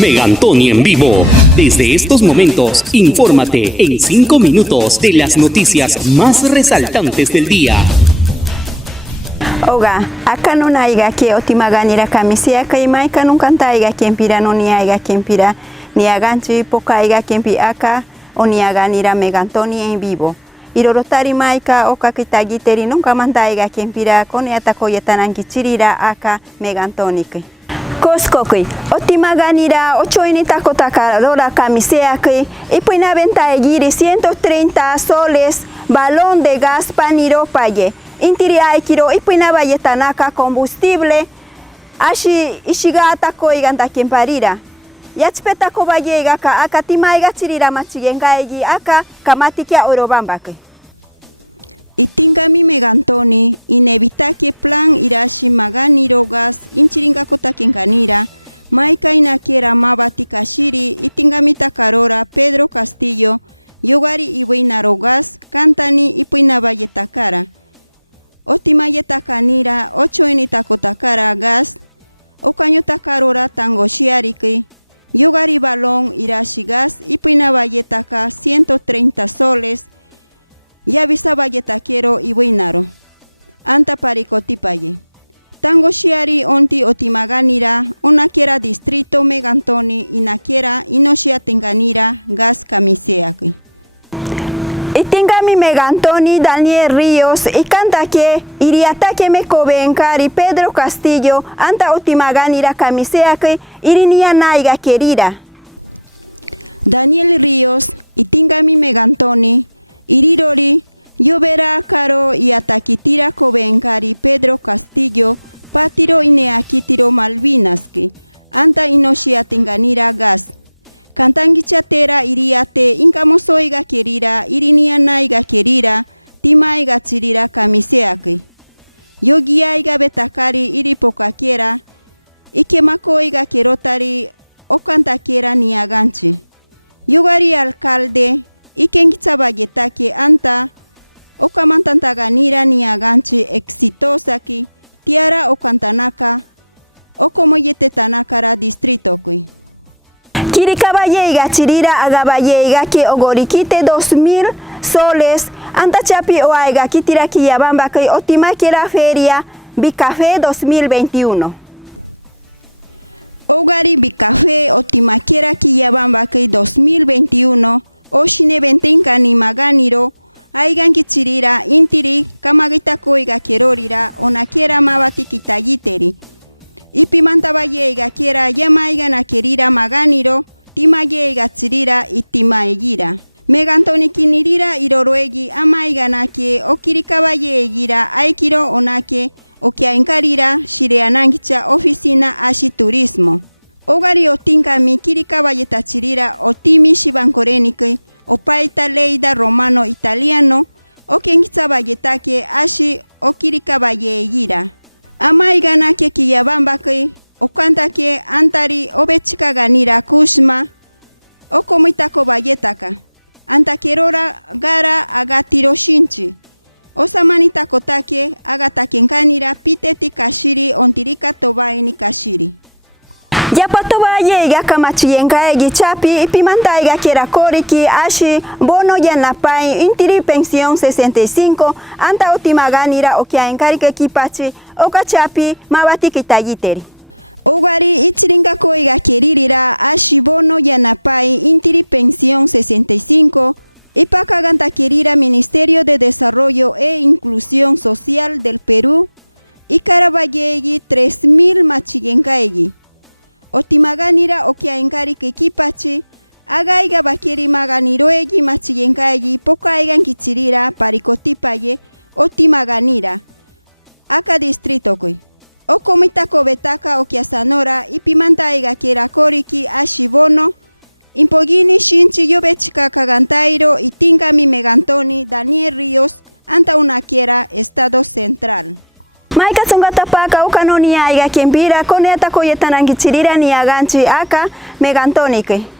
Megantoni en vivo. Desde estos momentos, infórmate en 5 minutos de las noticias más resaltantes del día. Oga, acá no haya que otimaganira kamisia que maika no canta haya quien pira no ni haya quien pira ni aganchi poca haya quien pi acá o ni aganira Megantoni en vivo. Irorotari maika oka kitagiteri nunca manta haya quien pira con atako yetananki chirira acá Megantoni que. Koskoki, otimaganira 8 initako takadora camisea que y puina venta giri 130 soles balón de gas paniro paye. Intiri aikiro y puina vayetanaka combustible ashi ishigata ko iganta quien parira. Yachpeta ko vayega ka aka timaiga chirira machigenga egi aka kamatikia orobamba que. Itingami Megantoni, Daniel Ríos, y canta que iriata que me covencari Pedro Castillo, anta otimaganira camisea que irinia naiga querida. Kirikabayeiga chirira agabayeiga que ogorikite 2000 soles anta chapi oaiga kitira kiyabamba que otima que la feria Bicafé 2021. Yapato vayega kamachiyenga egi chapi y pimantaiga quiera koriki ashi bono yanapai intiri pensión 65 anta otimaganira okia enkarike kipachi oka chapi mabati kitagiteri. Maika sungata paka ukanoni aiga kiembira koneta koyetanangichirira ni aganchi aka Megantoni que.